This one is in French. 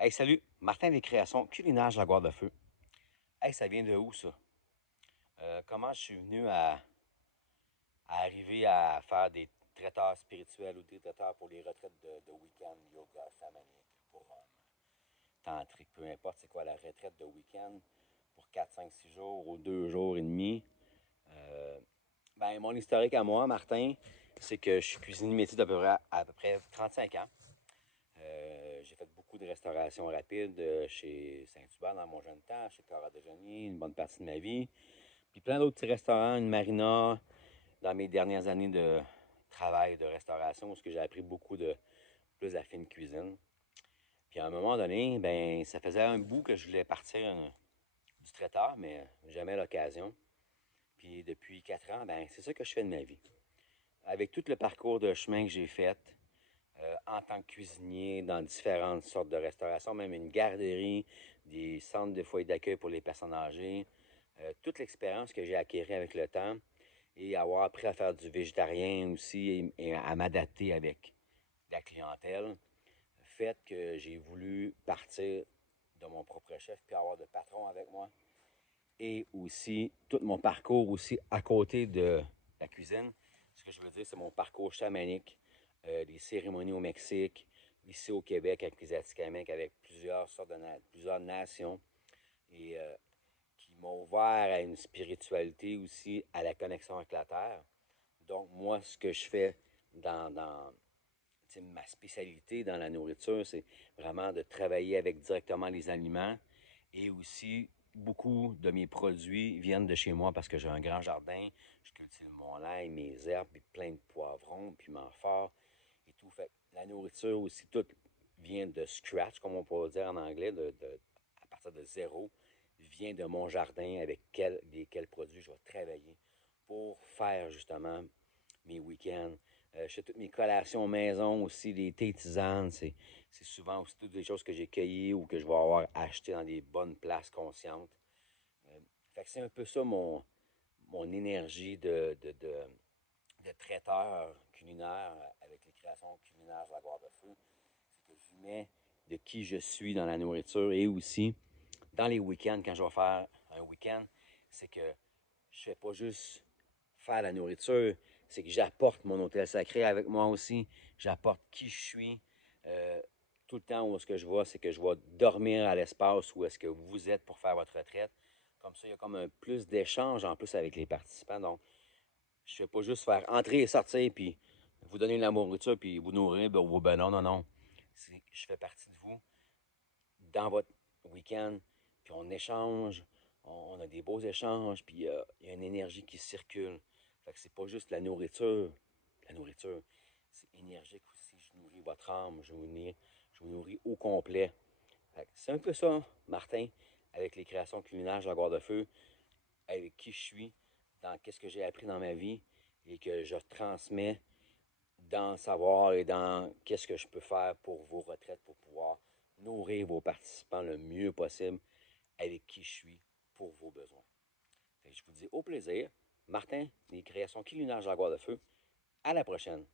Hey, salut! Martin des créations culinaires Jaguar de Feu. Hey, ça vient de où ça? Comment je suis venu à arriver à faire des traiteurs spirituels ou des traiteurs pour les retraites de week-end, yoga, chamanique, pour tantrique, peu importe c'est quoi la retraite de week-end pour 4, 5, 6 jours ou 2 jours et demi. Mon historique à moi, Martin, c'est que je suis cuisinier métier d'à peu près 35 ans. J'ai fait beaucoup de restauration rapide chez Saint-Hubert dans mon jeune temps, chez Cara Déjeuner, une bonne partie de ma vie. Puis plein d'autres petits restaurants, une marina dans mes dernières années de travail de restauration, où j'ai appris beaucoup de plus à fine cuisine. Puis à un moment donné, ben ça faisait un bout que je voulais partir du traiteur, mais jamais l'occasion. Puis depuis 4 ans, ben c'est ça que je fais de ma vie. Avec tout le parcours de chemin que j'ai fait, en tant que cuisinier dans différentes sortes de restauration, même une garderie, des centres de foyers d'accueil pour les personnes âgées. Toute l'expérience que j'ai acquérie avec le temps et avoir appris à faire du végétarien aussi et à m'adapter avec la clientèle, fait que j'ai voulu partir de mon propre chef puis avoir de patron avec moi. Et aussi, tout mon parcours aussi à côté de la cuisine. Ce que je veux dire, c'est mon parcours chamanique, les cérémonies au Mexique, ici au Québec avec les Atikamekw, avec plusieurs sortes plusieurs nations. Et qui m'ont ouvert à une spiritualité aussi, à la connexion avec la terre. Donc, moi, ce que je fais dans ma spécialité dans la nourriture, c'est vraiment de travailler avec directement les aliments et aussi beaucoup de mes produits viennent de chez moi parce que j'ai un grand jardin. Je cultive mon ail, mes herbes, puis plein de poivrons, piments forts et tout. Fait la nourriture aussi, tout vient de scratch, comme on pourrait dire en anglais, à partir de zéro, vient de mon jardin avec lesquels produits je vais travailler pour faire justement mes week-ends. Je fais toutes mes collations maison aussi, des thés tisanes. C'est souvent aussi toutes des choses que j'ai cueillies ou que je vais avoir achetées dans des bonnes places conscientes. Fait que c'est un peu ça mon énergie de traiteur culinaire avec les créations culinaires de la Gloire de Feu. C'est que je mets de qui je suis dans la nourriture et aussi dans les week-ends, quand je vais faire un week-end, c'est que je fais pas juste faire la nourriture, c'est que j'apporte mon hôtel sacré avec moi aussi. J'apporte qui je suis. Euh, Tout le temps où est-ce que je vais, c'est que je vais dormir à l'espace où est-ce que vous êtes pour faire votre retraite. Comme ça, il y a comme un plus d'échange en plus avec les participants. Donc, je fais pas juste faire entrer et sortir, puis vous donner de la nourriture, puis vous nourrir, ben non, non, non. Je fais partie de vous dans votre week-end, puis on échange, on a des beaux échanges, puis il y a une énergie qui circule. Fait que c'est pas juste la nourriture, c'est énergique aussi. Je nourris votre âme, je vous nourris au complet. C'est un peu ça, Martin, avec les créations culinaires Jaguar de Feu, avec qui je suis, dans qu'est-ce que j'ai appris dans ma vie et que je transmets dans savoir et dans qu'est-ce que je peux faire pour vos retraites pour pouvoir nourrir vos participants le mieux possible avec qui je suis pour vos besoins. Fait que je vous dis au plaisir. Martin, les créations culinaires Jaguar de Feu. À la prochaine.